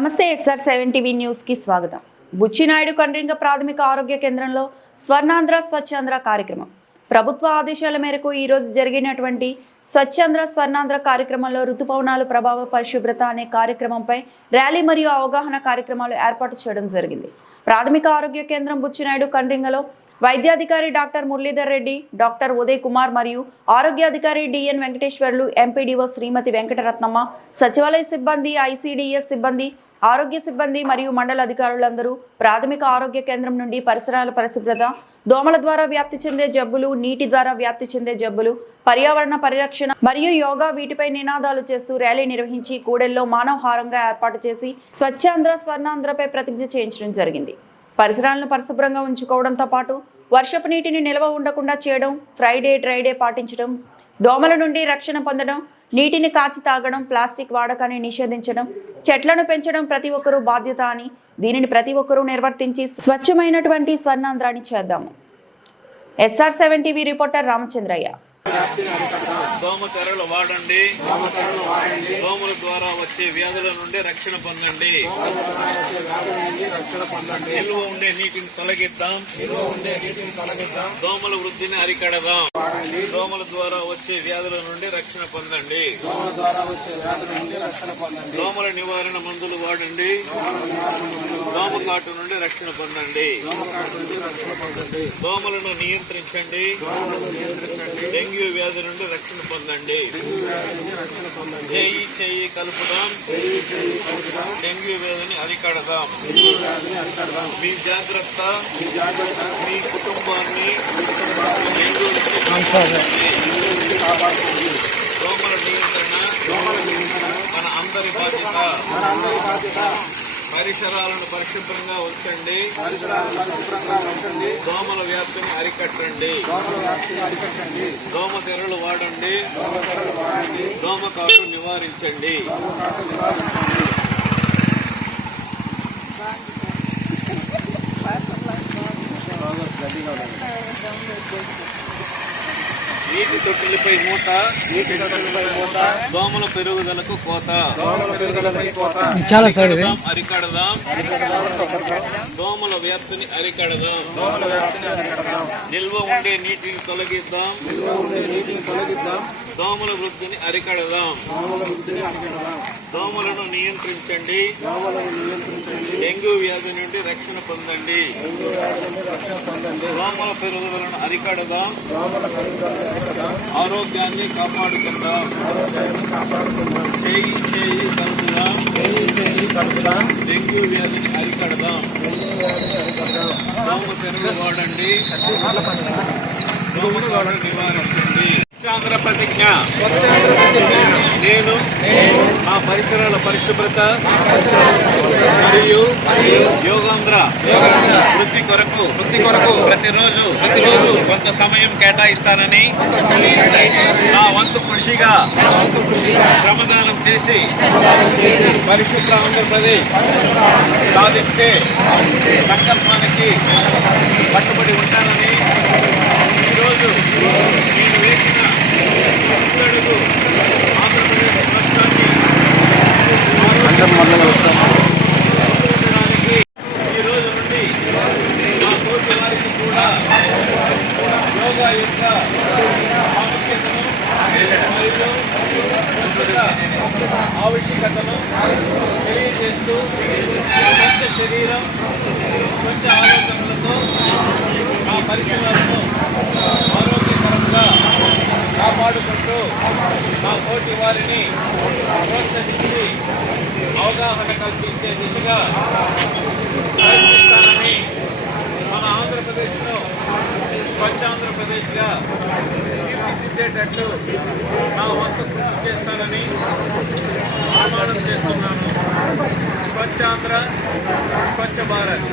నమస్తే SR seven TV న్యూస్కి స్వాగతం బుచ్చినాయుడు కండ్రింగ ప్రాథమిక ఆరోగ్య కేంద్రంలో స్వర్ణాంధ్ర స్వచ్ఛాంధ్ర కార్యక్రమం. ప్రభుత్వ ఆదేశాల మేరకు ఈ రోజు జరిగినటువంటి స్వచ్ఛాంధ్ర స్వర్ణాంధ్ర కార్యక్రమంలో ఋతుపవనాలు ప్రభావ పరిశుభ్రత అనే కార్యక్రమంపై ర్యాలీ మరియు అవగాహన కార్యక్రమాలు ఏర్పాటు చేయడం జరిగింది. ప్రాథమిక ఆరోగ్య కేంద్రం బుచ్చినాయుడు కండ్రింగలో వైద్యాధికారి డాక్టర్ మురళీధర్ రెడ్డి డాక్టర్ ఉదయ్ కుమార్ మరియు ఆరోగ్యాధికారి డిఎన్ వెంకటేశ్వర్లు ఎంపీడీఓ శ్రీమతి వెంకటరత్నమ్మ సచివాలయ సిబ్బంది ఐసీడీఎస్ సిబ్బంది ఆరోగ్య సిబ్బంది మరియు మండల అధికారులందరూ ప్రాథమిక ఆరోగ్య కేంద్రం నుండి పరిసరాల పరిశుభ్రత దోమల ద్వారా వ్యాప్తి చెందే జబ్బులు నీటి ద్వారా వ్యాప్తి చెందే జబ్బులు పర్యావరణ పరిరక్షణ మరియు యోగా వీటిపై నినాదాలు చేస్తూ ర్యాలీ నిర్వహించి కూడెల్లో మానవహారంగా ఏర్పాటు చేసి స్వచ్ఛాంధ్ర స్వర్ణాంధ్రపై ప్రతిజ్ఞ చేయించడం జరిగింది. పరిసరాలను పరిశుభ్రంగా ఉంచుకోవడంతో పాటు వర్షపు నీటిని నిల్వ ఉండకుండా చేయడం ఫ్రైడే డ్రైడే పాటించడం దోమల నుండి రక్షణ పొందడం నీటిని కాచి తాగడం ప్లాస్టిక్ వాడకాన్ని నిషేధించడం చెట్లను పెంచడం ప్రతి ఒక్కరూ బాధ్యత అని దీనిని ప్రతి ఒక్కరూ నిర్వర్తించి స్వచ్ఛమైనటువంటి స్వర్ణాంధ్రాన్ని చేద్దాము. S R seven TV reporter Ramachandraiah. దోమ తెరలు వాడండి. దోమల ద్వారా వచ్చే వ్యాధుల నుండి రక్షణ పొందండి. నిల్వ ఉండే నీటిని తొలగిద్దాం. దోమల వృద్ధిని అరికడదాం. దోమల ద్వారా వచ్చే వ్యాధుల నుండి రక్షణ పొందండి. దోమల నివారణ మందులు వాడండి. దోమ కాటు నుండి రక్షణ పొందండి. దోమలను నియంత్రించండి. డెంగ్యూ వ్యాధి నుండి రక్షణ పొందండి. చేయి చేయి కలుపుదాం. డెంగ్యూ వ్యాధిని అరికడదాం. మీ జాగ్రత్త మీ కుటుంబాన్ని డెంగ్యూ పరిసరాలను పరిశుభ్రంగా ఉంచండి. దోమల వ్యాప్తిని అరికట్టండి. దోమ తెరలు వాడండి. దోమ కాటు నివారించండి. నీటి తొట్టిలపై మూత నీటి తొట్టిలపై మూత దోమల పెరుగుదలకు కోత. దోమల పెరుగుదలపై కోత. చాలా సార్ ఇది. అరికడదాం దోమల వ్యాప్తిని అరికడదాం. నిల్వ ఉండే నీటిని తొలగిద్దాం. దోమల వృద్ధిని అరికడదాం. దోమలను నియంత్రించండి. డెంగ్యూ వ్యాధి నుండి రక్షణ పొందండి. దోమల పెరుగుదలను అరికడదాం ఆరోగ్యాన్ని కాపాడుకుందాం చేయి చేయి కలుపుదాం డెంగ్యూ వ్యాధిని అరికడదాం దోమ తెరుగు వాడండి. దోమ కాటు నివారించండి. స్వచ్ఛాంధ్ర ప్రతిజ్ఞ. నేను మా పరిసరాల పరిశుభ్రత మరియు కొరకు వృత్తి కొరకు ప్రతిరోజు ప్రతిరోజు కొంత సమయం కేటాయిస్తానని నా వంతు కృషిగా శ్రమదానం చేసి పరిశుభ్ర ఆంధ్రప్రదేశ్ సాధించే సంకల్పానికి కట్టుబడి ఉంటానని ఈరోజు నేను వేసిన ముందడుగు ఆంధ్రప్రదేశ్ రాష్ట్రాన్ని ఆరోగ్యకరడానికి ఈ రోజు నుండి మా తోటి వారికి కూడా యోగా యొక్క ప్రాముఖ్యతను మరియు ప్రస్తుత ఆవశ్యకతను తెలియజేస్తూ స్వచ్ఛ శరీరం స్వచ్ఛ ఆలోచనలతో మా పరిసరాలను ఆరోగ్యకరంగా కాపాడుకుంటూ మా తోటి వారిని ప్రోత్సహించి అవగాహన కల్పించే దిశగా ప్రయత్నిస్తానని ఆంధ్రప్రదేశ్గా తీర్చిదిద్దేటట్లు నా వంతు కృషి చేస్తానని ఆహ్వానం చేస్తున్నాను. స్వచ్ఛాంధ్ర స్వచ్ఛ భారత్.